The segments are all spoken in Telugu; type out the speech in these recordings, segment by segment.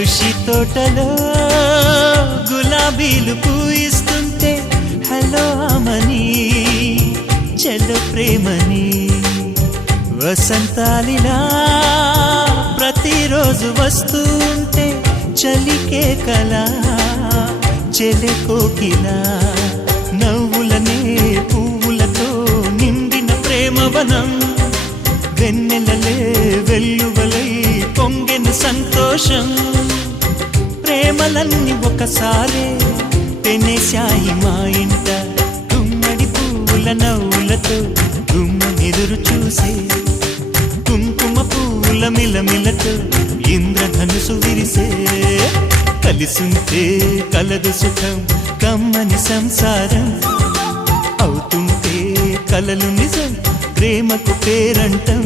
ఖుషి తోటలో గులాబీలు పూయిస్తుంటే హలో అమని చెల్లో ప్రేమని వసంతాలిలా ప్రతిరోజు వస్తూ ఉంటే చలికే కలా చెలె కోకిలా నవ్వులనే పువ్వులతో నిండిన ప్రేమవనం వెన్నెలలే వెల్లువలై పొంగెన సంతోషం ప్రేమలన్నీ ఒకసారే తెనేశాయి మా ఇంట గుమ్మడి పువ్వుల నవ్వులతో గుమ్మెదురు చూసే కుంకుమ పువ్వుల మిలమిలతో ఇంద్రధనుసు విరిసే కలిసుంటే కలదు సుఖం కమ్మని సంసారం అవుతుంటే కలలు నిజం ప్రేమకు పేరంటం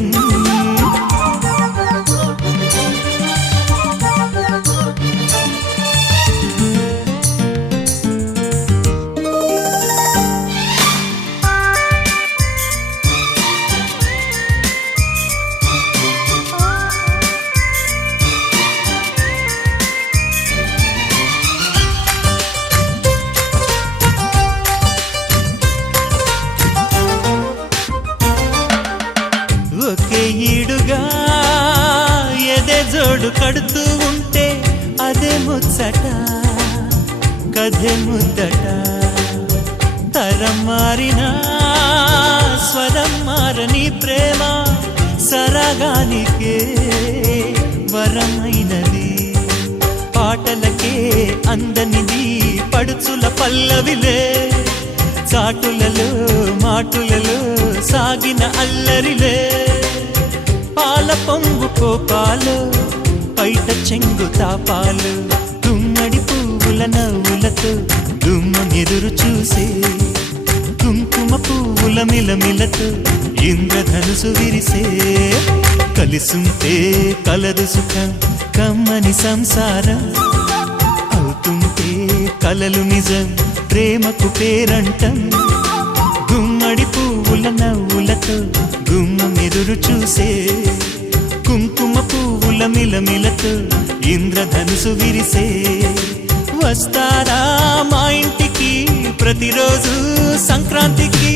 ఒకే ఈడుగా ఎదే జోడు కడుతూ ఉంటే అదే ముచ్చట కథే ముద్దట తరం మారినా స్వరం మారని ప్రేమ సరగానికే వరమైనది పాటలకే అందనిది పడుచుల పల్లవిలే చాటులలో మాటులలో సాగిన అల్లరిలే పాల పొంగు కోపాలు పైట చెంగు తాపాలు గుమ్మడి పువ్వుల నవ్వులతో గుమ్మం ఎదురు చూసే కుంకుమ పువ్వుల మిలమిలతో ఇంద్రధనుసు విరిసే కలిసుంటే కలదు సుఖం కమ్మని సంసారం అవుతుంటే కలలు నిజం ప్రేమకు పేరంటం గుమ్మడి పువ్వుల నవ్వులతో గుమ్మం ఎదురు చూసే కుంకుమ పువ్వుల మిలమిలతో ఇంద్రధనుసు విరిసే వస్తారా మా ఇంటికి ప్రతిరోజు సంక్రాంతికి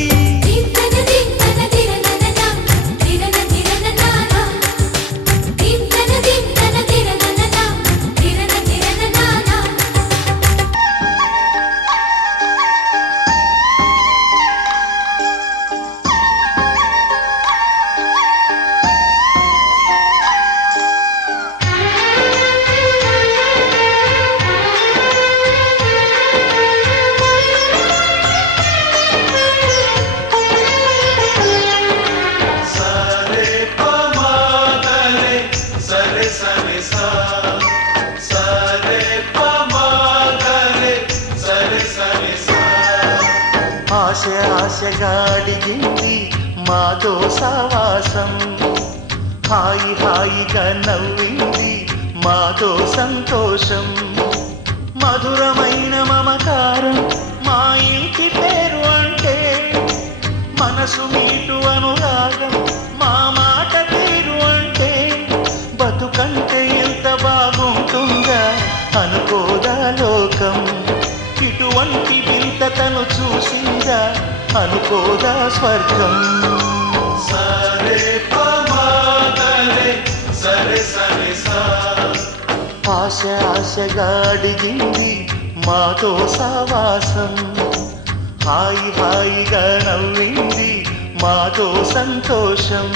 ఆశ ఆశగా అడిగింది మాతో సావాసం హాయి హాయిగా నవ్వింది మాతో సంతోషం మధురమైన మమకారం మా ఇంటి పేరు అంటే మనసు మీటు అనురాగం మా మాట తీరు అంటే బతుకంటే ఎంత బాగుంటుందా అనుకోదా లోకం ఇటువంటి వింతతను చూసిందా అనుకోదా స్వర్గం సరే పమాగరే సరే సరే సా ఆశ ఆశగా అడిగింది మాతో సావాసం హాయి హాయిగా నవ్వింది మాతో సంతోషం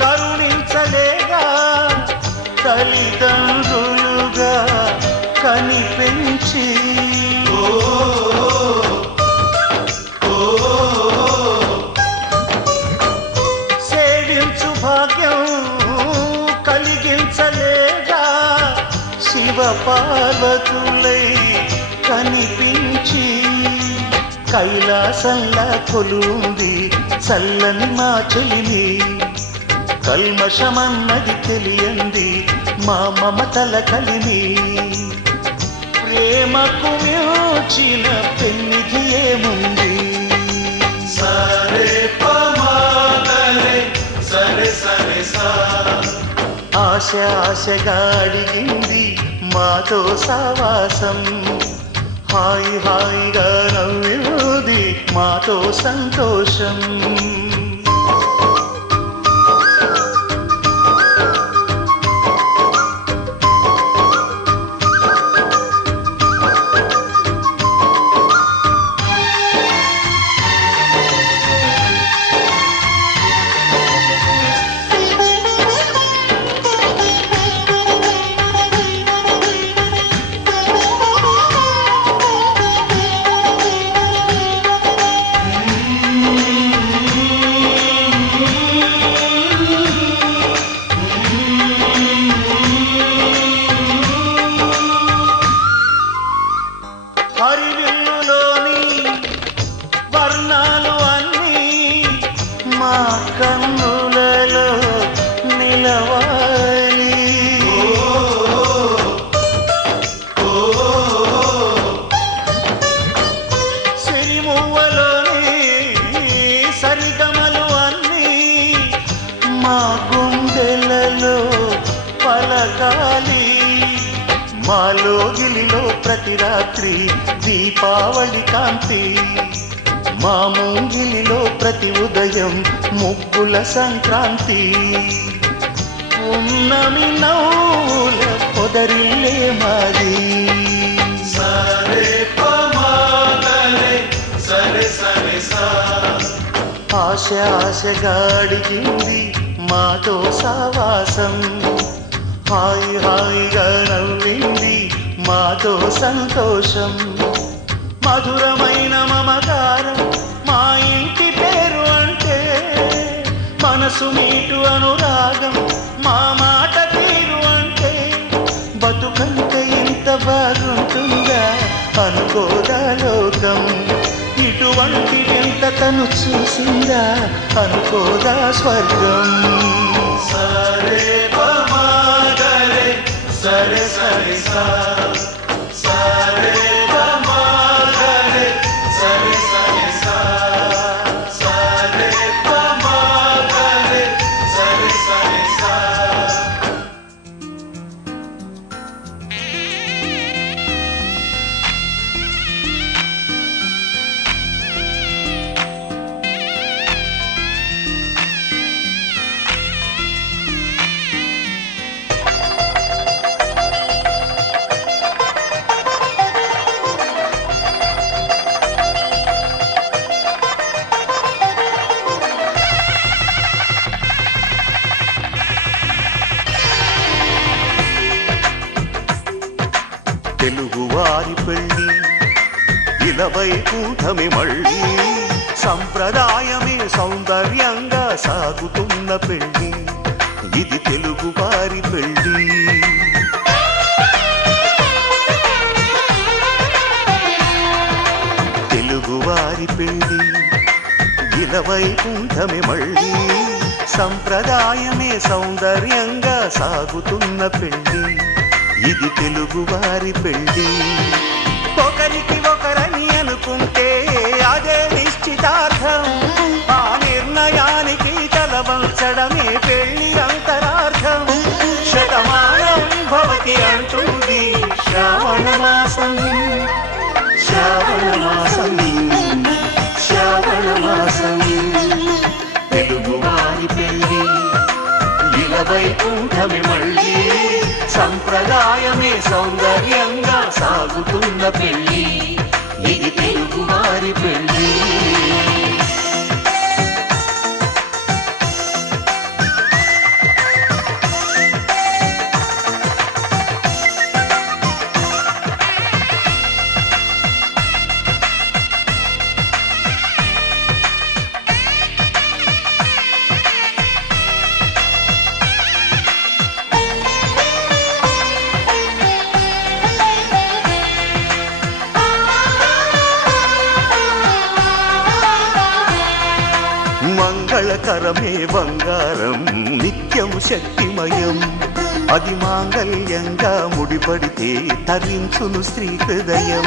కరుణించలేగా తల్లిదండ్రులుగా కనిపించి సేవించు భాగ్యం కలిగించలేగా శివ పార్వతులై కనిపించి కైలాసంలా కొలుంది చల్లని మా చెలిమి. కల్మషమన్నది తెలియంది మా మమతల కలిమి. ప్రేమకు మించిన పెన్నిధి ఏముంది? సరే పమాగరే సరే సరే సా. ఆశ ఆశగా అడిగింది మాతో సావాసం. హాయి హాయిగా నవ్వింది మాతో సంతోషం. హరివిల్లులోని వర్ణాలు అన్నీ మా కన్నులలో నిలవాలి. సిరిమువ్వలోని సరిగమలు అన్నీ మా గుండెలలో పలకాలి. మాలో గిలిలో ప్రతి రాత్రి దీపావళి కాంతి. మా ముంగిలిలో ప్రతి ఉదయం ముగ్గుల సంక్రాంతి. ఉన్నమి నవ్వుల పొదరిల్లే మాది. సరే పమాగరే సరే సరే సా. ఆశ ఆశగా అడిగింది మాతో సావాసం. హాయి హాయిగా నవ్వింది మాతో సంతోషం. మధురమైన మమకారం మా ఇంటి పేరు అంటే. మనసు మీటు అనురాగం మా మాట తీరు అంటే. బతుకంటే ఇంత బాగుంటుందా అనుకోదా లోకం. ఇటువంటి ఎంత తను చూసిందా అనుకోదా స్వర్గం. సరే పమాగరే సరే సరే సా. సరే పమాగరే సరే సరే సా. సరే పమాగరే సరే సరే సా. తెలుగువారి పెళ్ళి ఇలవై కూటమి మళ్ళీ. సంప్రదాయమే సౌందర్యంగా సాగుతున్న పెళ్ళి. ఇది తెలుగువారి పెళ్ళి. తెలుగువారి పెళ్ళి ఇలవై కూటమి మళ్ళీ. సంప్రదాయమే సౌందర్యంగా సాగుతున్న పెళ్ళి. ఇది తెలుగువారి పెళ్ళి. ఒకరికి ఒకరని అనుకుంటే అదే నిశ్చితార్థం. ఆ నిర్ణయానికి తలవంచడమే పెళ్ళి అంతరార్థం. శతమానం భవతి అంటుంది శ్రావణ మాసం. శ్రావణ మాసం శ్రావణ మాసం. తెలుగువారి పెళ్ళి ఇలవై కూటమి మళ్ళీ. సంప్రదాయమే సౌందర్యంగా సాగుతున్న పెళ్ళి. ఇది తెలుగువారి పెళ్ళి. కరమే బంగారం నిత్యం శక్తిమయం అది మాంగళ్యంగా ముడిపడితే తరించును స్త్రీ హృదయం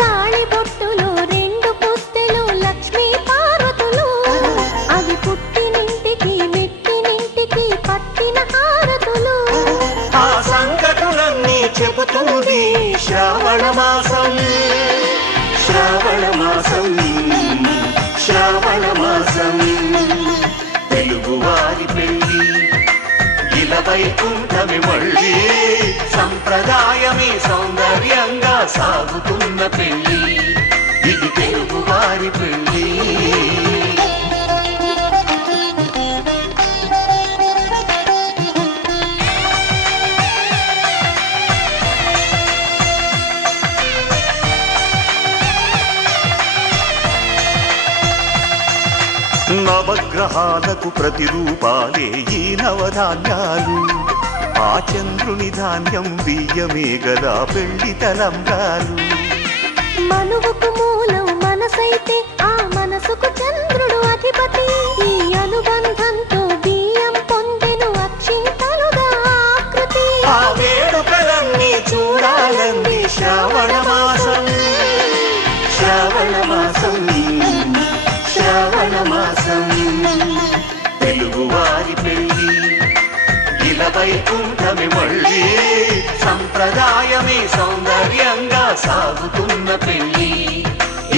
తాళిబొట్టులో రెండు పుస్తెలు లక్ష్మీ పార్వతులు అవి పుట్టినింటికి మెట్టినింటికి పట్టిన హారతులు ఆ సంకటులన్నీ చెబుతుంది శ్రావణ మాసం శ్రావణ మాసం శ్రావణ మాసం తెలుగువారి పెళ్ళి ఇలవైకుంఠమి మళ్ళీ సంప్రదాయమే సౌందర్యంగా సాగుతున్న పెళ్ళి ఇది తెలుగువారి పెళ్ళి నవగ్రహాలకు ప్రతిరూపాలే ఈ నవధాన్యాలు ఆ చంద్రుని ధాన్యం బియ్యమే గదా పెళ్లి తలంబ్రాలు మనువుకు మూలం మనసైతే ఆ మనసుకు చంద్రుడు అధిపతి ఈ అనుబంధంతో బియ్యం పొందెను అక్షింతలుగా ఆకృతి ఆ వేడుకలన్నీ చూడాలంది శ్రావణ మాసం శ్రావణ మాసం శ్రావణ మాసం తెలుగువారి పెళ్ళి ఇలవైకుంఠమి మళ్ళీ సంప్రదాయమే సౌందర్యంగా సాగుతున్న పెళ్ళి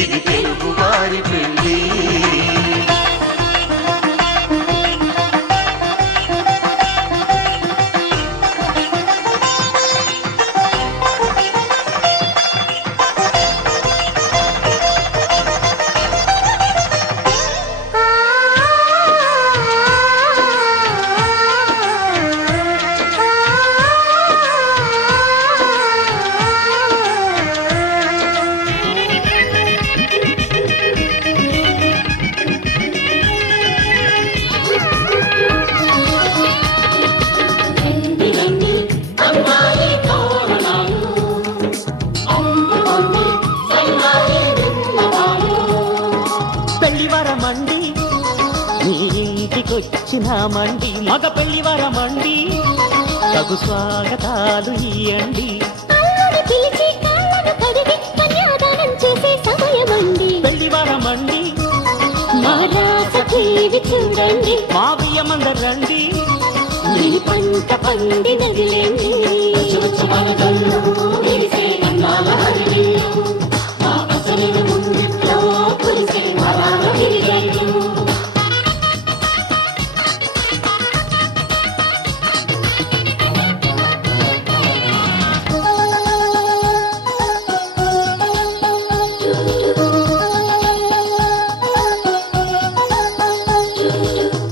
ఇది తెలుగువారి పెళ్ళి పెళ్లివారమండి నీ ఇంటికొచ్చినామండి మగ పెళ్లివారమండి తగు స్వాగతాలు ఇయ్యండి అల్లుడి పిలిచి కాళ్ళను కడిగి కన్యాదానం చేసే సమయమండి పెళ్లివారమండి మా రాసదేవి చూడండి మా బియ్యమందరండి ఈ పంట పండినదిలేండి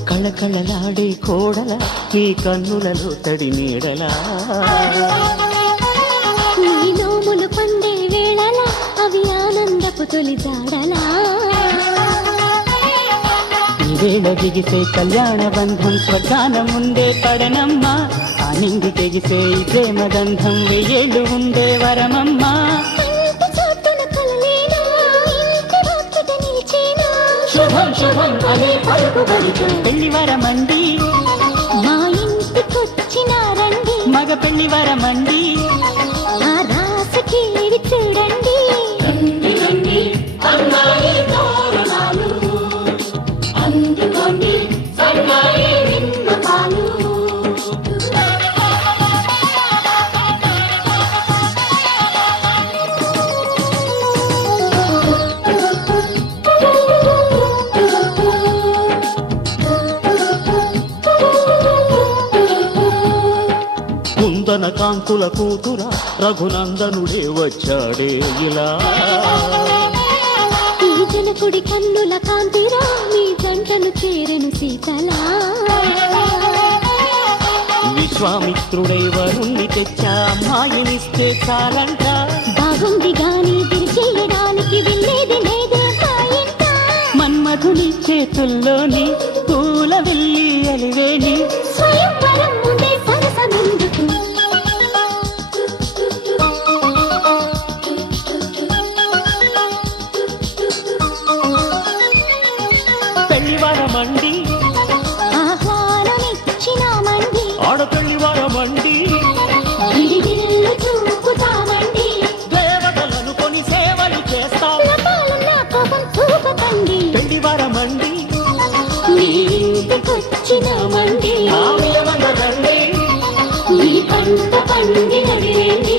కళకళలాడే కోడల నీ కన్నులలో తడి నీడలా ఈ నోములు పండే వేళల అవి ఆనందపు తొలి జాడలా వేళ దిగిసే కళ్యాణ బంధం స్వర్గాన ముందే పడనమ్మా ఆ నిండి తెగిసే ఈ ప్రేమ గంధం వెయ్యేళ్ళు ఉండే వరమమ్మా ఇంటి చోటున కలలేనా ఇంటి రాత్రిట నిలిచేనా శుభం శుభం అనే పలుకు బలితో పెళ్లివారమండి మా ఇంటికొచ్చినారండి మగ పెళ్లివారమండి ఆ రాసకి చూడండి అందుకోండి సన్నాయి విన్నపాలు కుందన కాంతుల కూతురా రఘునందనుడే వచ్చాడే ఇలా ఈ జనకుడి కన్నుల కాంతిరా మీ జంటను చేరెను సీతలా విశ్వామిత్రుడై వరుణ్ణి తెచ్చా అమ్మాయినిస్తే చాలంట బాగుంది గాని విరిచేయడానికి వెళ్ళేది లేదే మా ఇంట మన్మధుని చేతుల్లోని పూల వెళ్ళి అలివేణి స్వయంవరం ముందే సరసమెందుకు పెళ్లివారమండి వారమండి గిరిగిరిలు చూపుతామండి దేవతలను కొని సేవలు చేస్తాం లపాలన్నా కోపం చూపకండి పెళ్లి వారమండి మీ ఇంటికొచ్చినామండి ఆమెమందరండి మీ పంట పండినదేంటి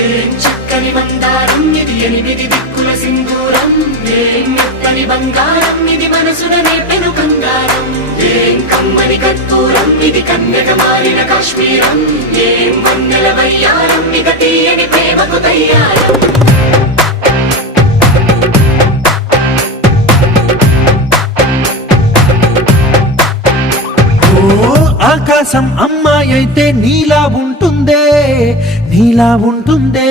ఏం చక్కని మందారం ఇది 8 దిక్కుల సింధూరం ఏం మెత్తని బంగారం ఇది మనసున నేపెను కంగారం ఏం కమ్మని కర్పూరం ఇది కన్యక మారిన కాశ్మీరం ఏం వన్నెల వయ్యారం ఇక తీయని ప్రేమకు తయ్యారం ఆకాశం అమ్మాయి అయితే నీలా ఉంటుందే నీలా ఉంటుందే